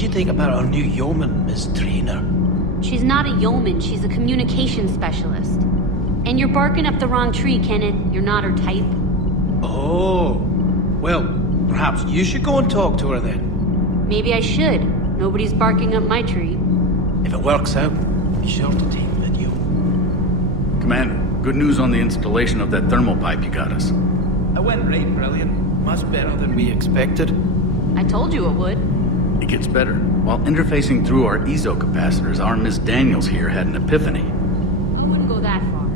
do you think about our new yeoman, Miss Trainer? She's not a yeoman, she's a communications specialist. And you're barking up the wrong tree, Kenneth. You're not her type. Oh. Well, perhaps you should go and talk to her then. Maybe I should. Nobody's barking up my tree. If it works out, be sure to take video. Commander, good news on the installation of that thermal pipe you got us. It went right brilliant. Much better than we expected. I told you it would. It gets better. While interfacing through our EZO capacitors, our Miss Daniels here had an epiphany. I wouldn't go that far.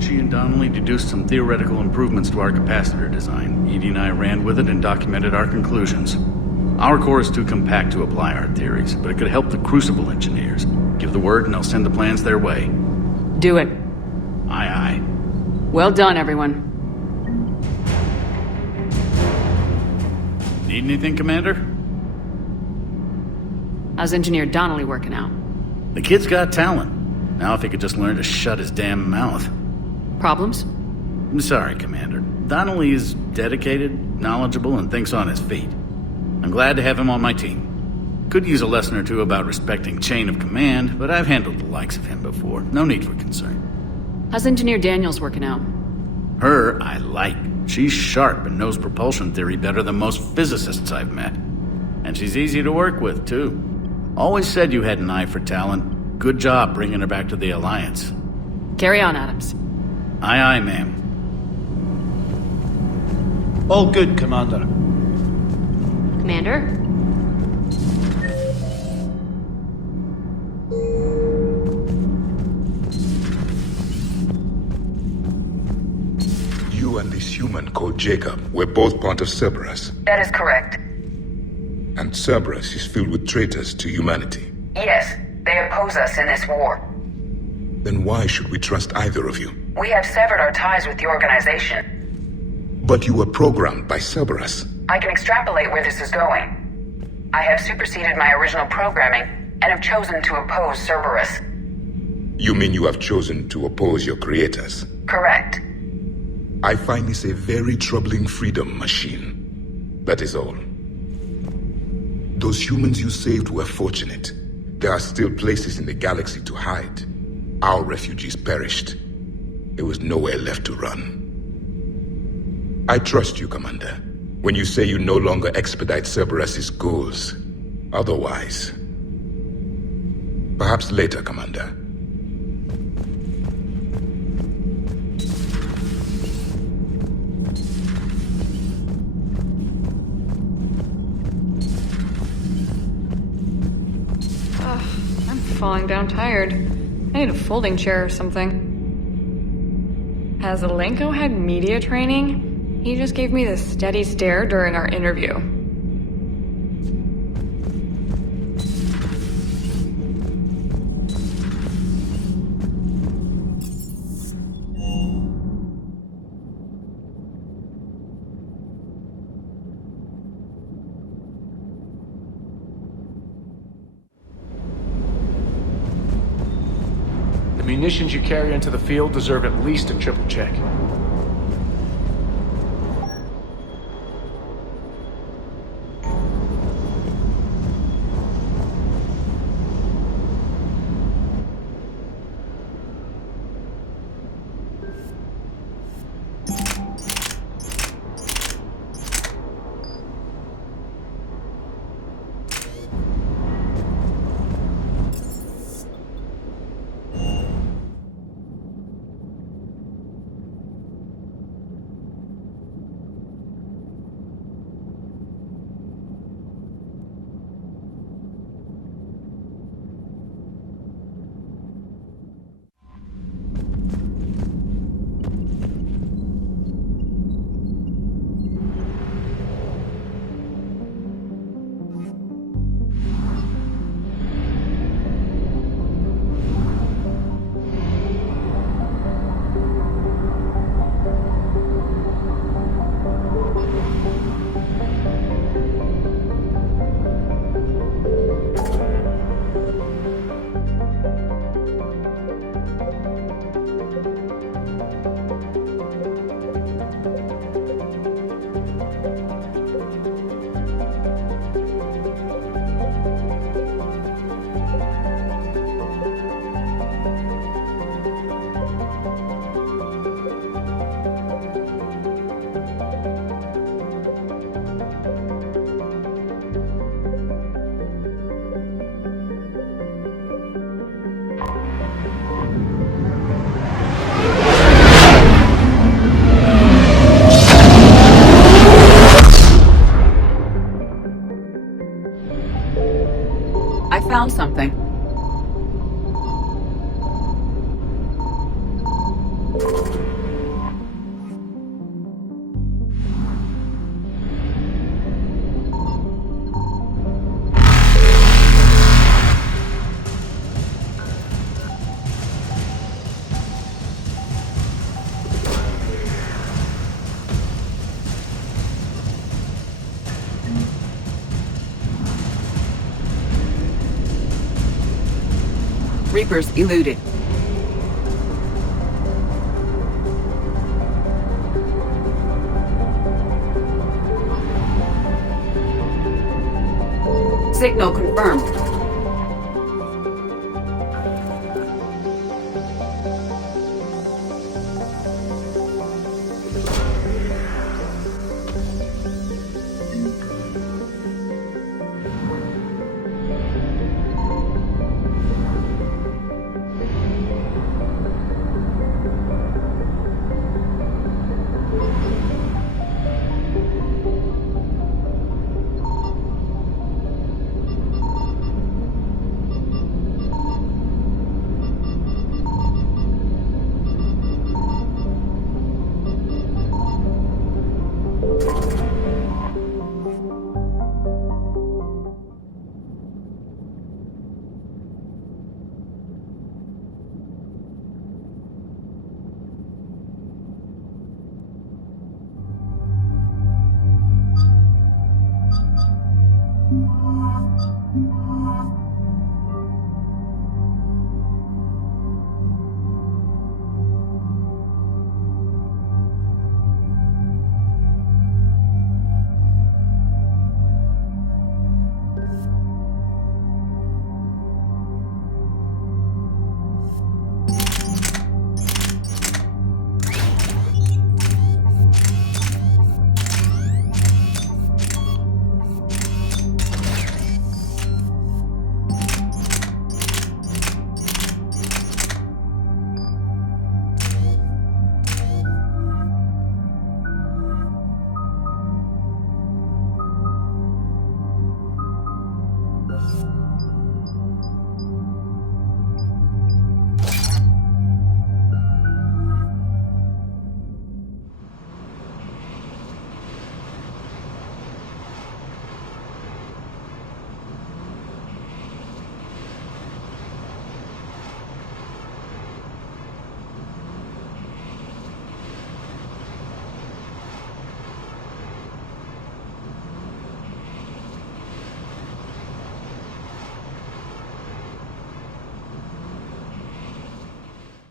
She and Donnelly deduced some theoretical improvements to our capacitor design. Edie and I ran with it and documented our conclusions. Our core is too compact to apply our theories, but it could help the Crucible engineers. Give the word and I'll send the plans their way. Do it. Aye, aye. Well done, everyone. Need anything, Commander? How's Engineer Donnelly working out? The kid's got talent. Now if he could just learn to shut his damn mouth. Problems? I'm sorry, Commander. Donnelly is dedicated, knowledgeable, and thinks on his feet. I'm glad to have him on my team. Could use a lesson or two about respecting chain of command, but I've handled the likes of him before. No need for concern. How's Engineer Daniels working out? Her, I like. She's sharp and knows propulsion theory better than most physicists I've met. And she's easy to work with, too. Always said you had an eye for talent. Good job bringing her back to the Alliance. Carry on, Adams. Aye, aye, ma'am. All good, Commander. Commander? You and this human called Jacob were both part of Cerberus. That is correct. And Cerberus is filled with traitors to humanity. Yes, they oppose us in this war. Then why should we trust either of you? We have severed our ties with the organization. But you were programmed by Cerberus. I can extrapolate where this is going. I have superseded my original programming and have chosen to oppose Cerberus. You mean you have chosen to oppose your creators? Correct. I find this a very troubling freedom machine. That is all. Those humans you saved were fortunate. There are still places in the galaxy to hide. Our refugees perished. There was nowhere left to run. I trust you, Commander, when you say you no longer expedite Cerberus's goals. Otherwise... Perhaps later, Commander. I'm falling down tired. I need a folding chair or something. Has Alenko had media training? He just gave me this steady stare during our interview. The munitions you carry into the field deserve at least a triple check. Reapers eluded. Signal confirmed.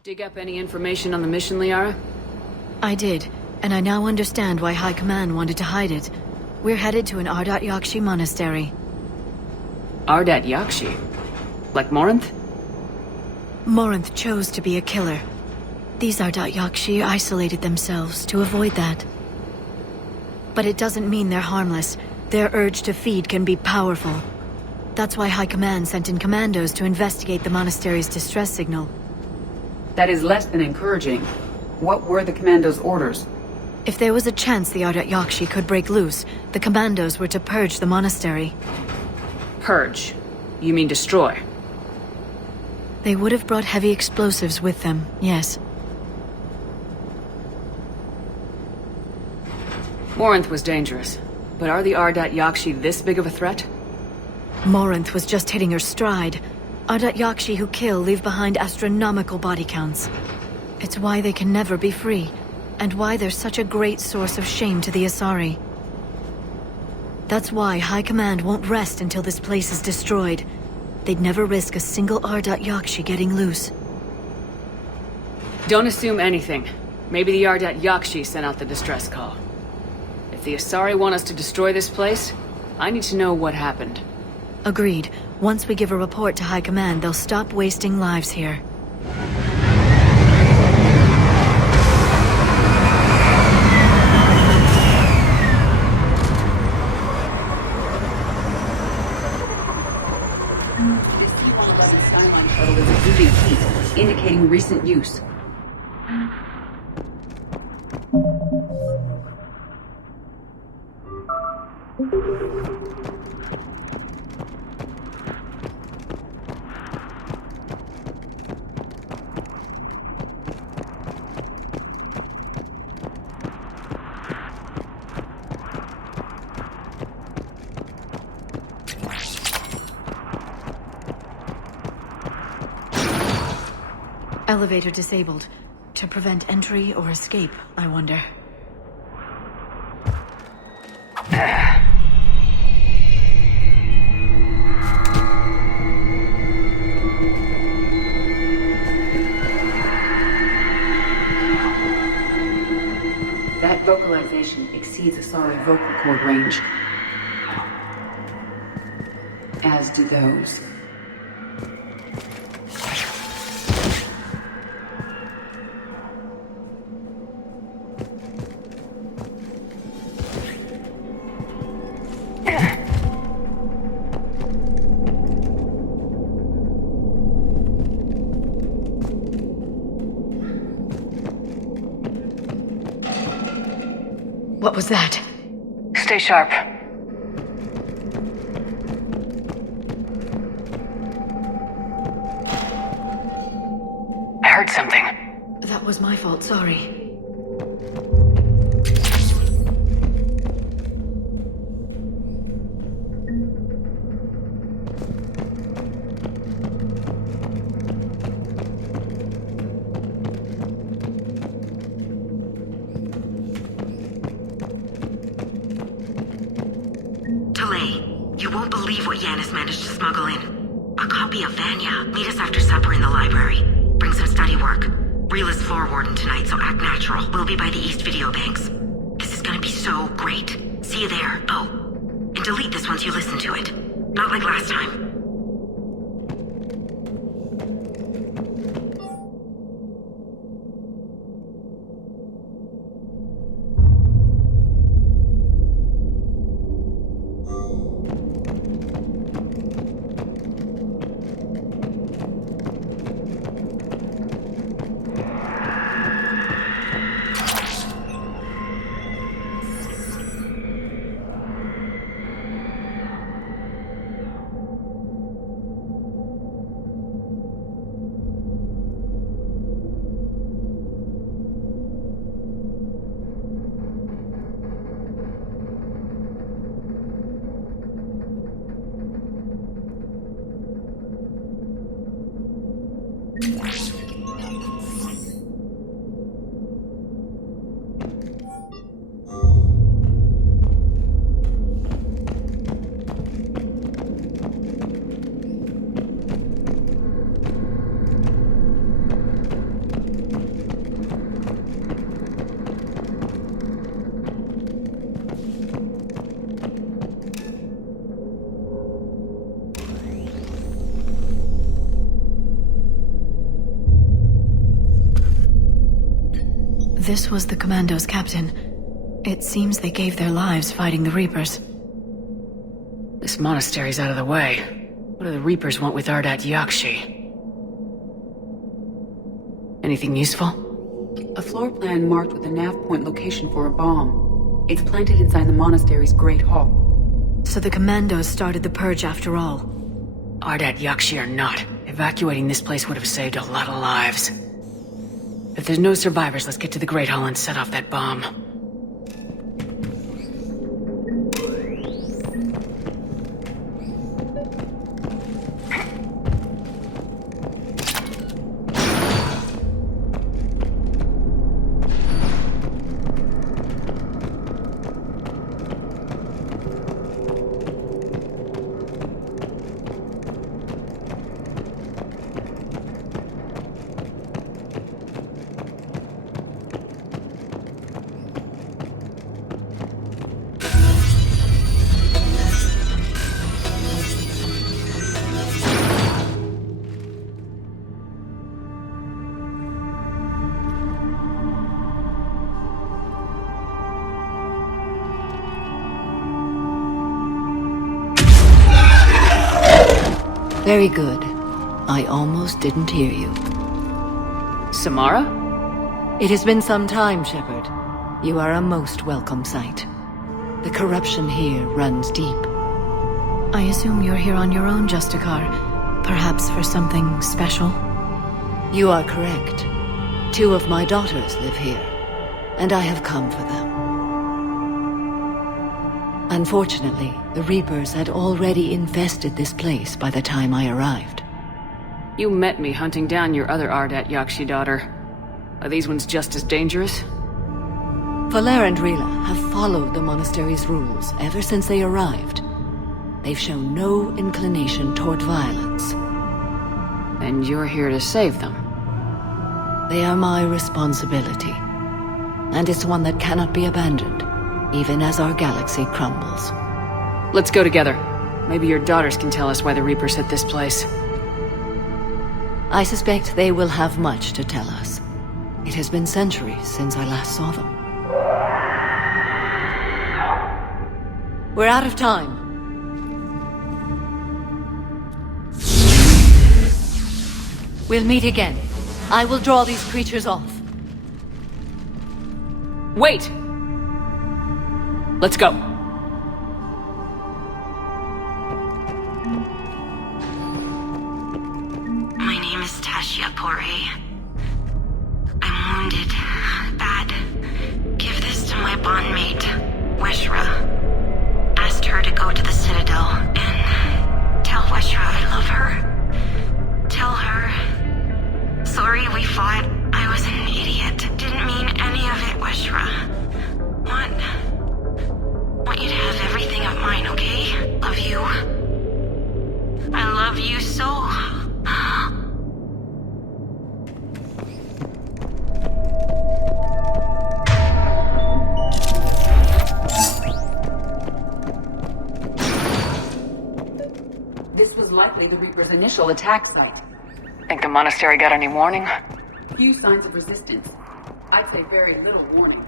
Dig up any information on the mission, Liara? I did, and I now understand why High Command wanted to hide it. We're headed to an Ardat-Yashi monastery. Ardat-Yashi? Like Morinth? Morinth chose to be a killer. These Ardat-Yashi isolated themselves to avoid that. But it doesn't mean they're harmless. Their urge to feed can be powerful. That's why High Command sent in commandos to investigate the monastery's distress signal. That is less than encouraging. What were the commandos' orders? If there was a chance the Ardat-Yashi could break loose, the commandos were to purge the monastery. Purge. You mean destroy? They would have brought heavy explosives with them, yes. Morinth was dangerous, but are the Ardat-Yashi this big of a threat? Morinth was just hitting her stride. Ardat-Yashi who kill leave behind astronomical body counts. It's why they can never be free, and why they're such a great source of shame to the Asari. That's why High Command won't rest until this place is destroyed. They'd never risk a single Ardat-Yashi getting loose. Don't assume anything. Maybe the Ardat-Yashi sent out the distress call. If the Asari want us to destroy this place, I need to know what happened. Agreed. Once we give a report to High Command, they'll stop wasting lives here. The C-111 Skyline shuttle is exuding heat, indicating recent use. Elevator disabled. To prevent entry or escape, I wonder. emission exceeds Asari vocal cord range. As do those. What was that? Stay sharp. I heard something. That was my fault, sorry. You won't believe what Yanis managed to smuggle in. A copy of Vanya. Meet us after supper in the library. Bring some study work. Reel is floor warden tonight, so act natural. We'll be by the East Video Banks. This is gonna be so great. See you there. Oh, and delete this once you listen to it. Not like last time. This was the Commando's captain. It seems they gave their lives fighting the Reapers. This monastery's out of the way. What do the Reapers want with Ardat-Yashi? Anything useful? A floor plan marked with a nav point location for a bomb. It's planted inside the monastery's Great Hall. So the Commandos started the purge after all. Ardat-Yashi or not, evacuating this place would have saved a lot of lives. If there's no survivors, let's get to the Great Hall and set off that bomb. Very good. I almost didn't hear you. Samara? It has been some time, Shepard. You are a most welcome sight. The corruption here runs deep. I assume you're here on your own, Justicar. Perhaps for something special? You are correct. 2 of my daughters live here, and I have come for them. Unfortunately, the Reapers had already infested this place by the time I arrived. You met me hunting down your other Ardat-Yashi daughter. Are these ones just as dangerous? Valer and Rila have followed the monastery's rules ever since they arrived. They've shown no inclination toward violence. And you're here to save them? They are my responsibility, and it's one that cannot be abandoned. even as our galaxy crumbles. Let's go together. Maybe your daughters can tell us why the Reapers hit this place. I suspect they will have much to tell us. It has been centuries since I last saw them. We're out of time. We'll meet again. I will draw these creatures off. Wait! Let's go. My name is Tashia Poré. I'm wounded. Bad. Give this to my bondmate, Weshra. Asked her to go to the Citadel and tell Weshra I love her. Tell her. Sorry we fought. I was an idiot. Didn't mean any of it, Weshra. Want you to have everything of mine, okay? Love you. I love you so. This was likely the Reaper's initial attack site. Think the monastery got any warning? Few signs of resistance. I'd say very little warning.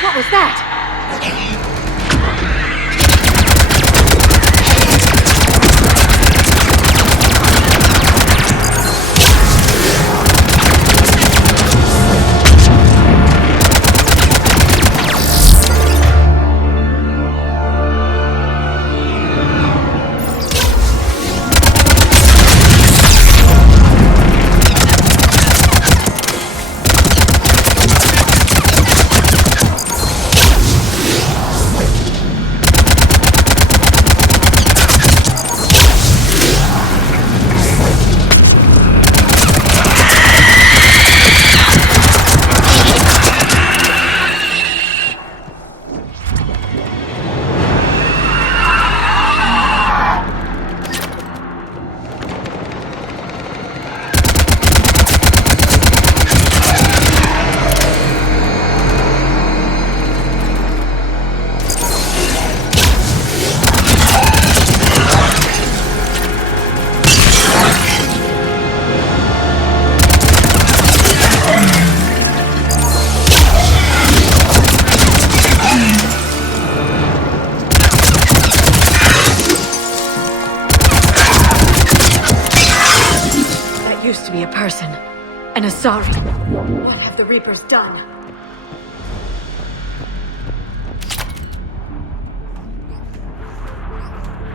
What was that? Used to be a person. An Asari. What have the Reapers done?